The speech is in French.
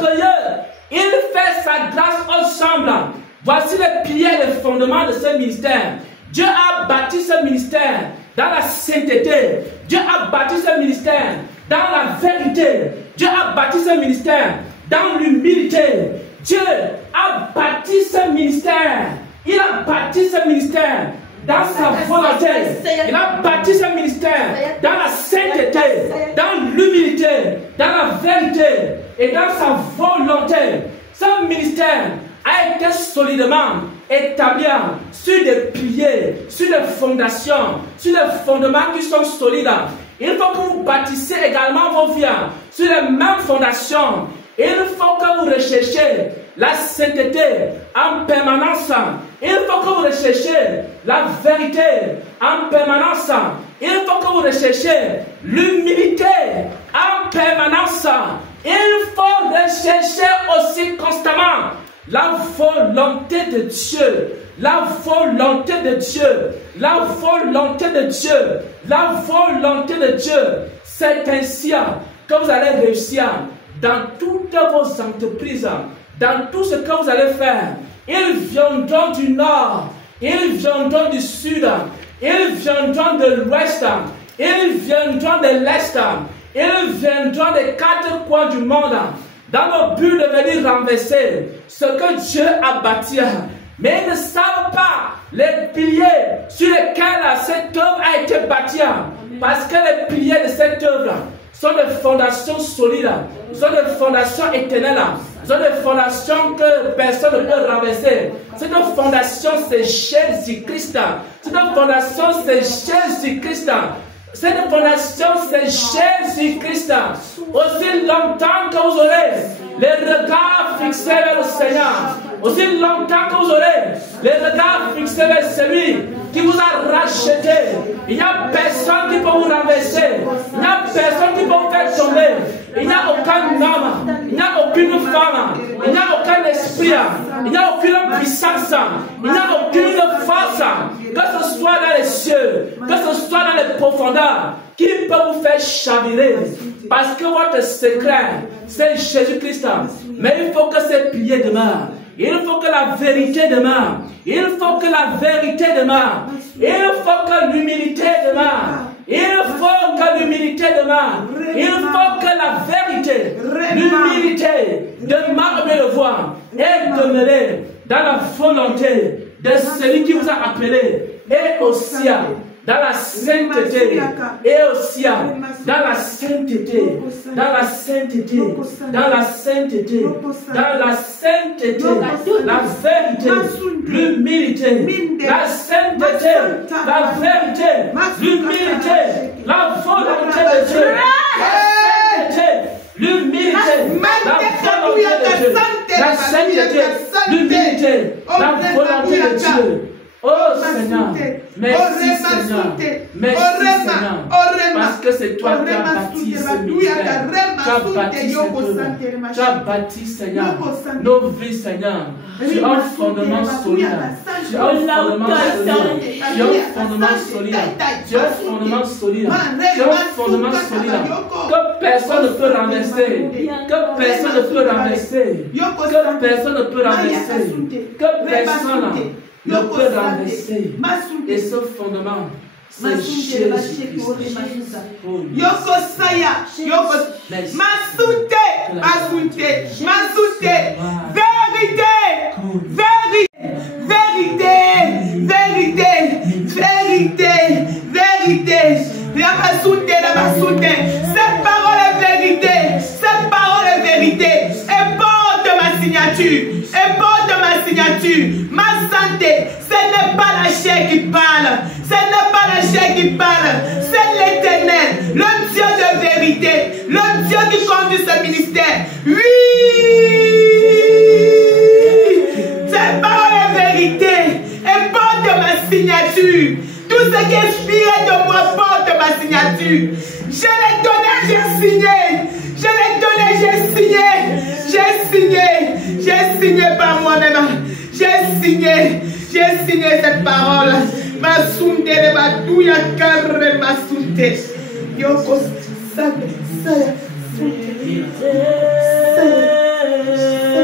orgueilleux, il fait sa grâce ensemble. Voici les piliers et les fondements de ce ministère. Dieu a bâti ce ministère dans la sainteté. Dieu a bâti ce ministère dans la vérité. Dieu a bâti ce ministère dans l'humilité. Dieu a bâti ce ministère. Il a bâti ce ministère dans sa volonté. Il a bâti ce ministère dans la sainteté, dans l'humilité, dans la vérité et dans sa volonté. Ce ministère a été solidement établi sur des piliers, sur des fondations, sur des fondements qui sont solides. Il faut que vous bâtissiez également vos vies sur les mêmes fondations. Il faut que vous recherchiez la sainteté en permanence. Il faut que vous recherchiez la vérité en permanence. Il faut que vous recherchiez l'humilité en permanence. Il faut rechercher aussi constamment la volonté de Dieu. La volonté de Dieu. La volonté de Dieu. La volonté de Dieu. C'est ainsi que vous allez réussir dans toutes vos entreprises, dans tout ce que vous allez faire. Ils viendront du nord, ils viendront du sud, ils viendront de l'ouest, ils viendront de l'est, ils viendront des quatre coins du monde, dans le but de venir renverser ce que Dieu a bâti. Mais ils ne savent pas les piliers sur lesquels cette œuvre a été bâtie, parce que les piliers de cette œuvre sont des fondations solides, sont des fondations éternelles, sont des fondations que personne ne peut renverser. Cette fondation, c'est Jésus-Christ. Cette fondation, c'est Jésus-Christ. Cette fondation, c'est Jésus-Christ. Aussi longtemps que vous aurez les regards fixés vers le Seigneur, aussi longtemps que vous aurez les regards fixés vers celui qui vous a racheté, il n'y a personne qui peut vous renverser, il n'y a personne qui peut vous faire tomber, il n'y a aucun homme, il n'y a aucune femme, il n'y a aucun esprit, il n'y a aucune puissance, il n'y a aucune force, que ce soit dans les cieux, que ce soit dans les profondeurs, qui peut vous faire chavirer, parce que votre secret, c'est Jésus-Christ. Mais il faut que ces piliers demeurent. Il faut que la vérité demeure. Il faut que la vérité demeure. Il faut que l'humilité demeure. Il faut que l'humilité demeure. Il faut que la vérité, l'humilité demeure, mais le voir, et demeurer dans la volonté de celui qui vous a appelé, et aussi dans la sainteté, et aussi dans la sainteté, dans la sainteté, dans la sainteté, dans la sainteté, la vérité, l'humilité, la sainteté, la vérité, l'humilité, la volonté de Dieu, la sainteté, l'humilité, la volonté de Dieu, la sainteté, l'humilité, la volonté de Dieu. Oh Seigneur, merci Seigneur, merci Seigneur, parce que c'est toi qui as bâti ce ministère, tu as bâti cette œuvre, tu as bâti Seigneur, nos vies Seigneur, tu as un fondement solide, tu as un fondement solide, tu as un fondement solide, tu as un fondement solide, tu as un fondement solide, que personne ne peut renverser, que personne ne peut renverser, que personne ne peut renverser, que personne ne peut renverser. Et ce fondement, c'est Jésus-Christ. Yoko saya, yoko masute, masute, masute, vérité, vérité, vérité, vérité, vérité, la masute, la masute. Cette parole est vérité, cette parole est vérité. Et porte ma signature, et porte ma signature. Ma santé, ce n'est pas la chair qui parle, ce n'est pas la chair qui parle, c'est l'Éternel, le Dieu de vérité, le Dieu qui conduit ce ministère. Oui, cette parole est vérité et porte ma signature. Tout ce qui est inspiré de moi porte ma signature. Je l'ai donné, j'ai signé. Je l'ai donné, j'ai signé. J'ai signé. J'ai signé par moi-même. J'ai signé cette parole. Ma sunte de batouya carre ma sunte. Yoko sa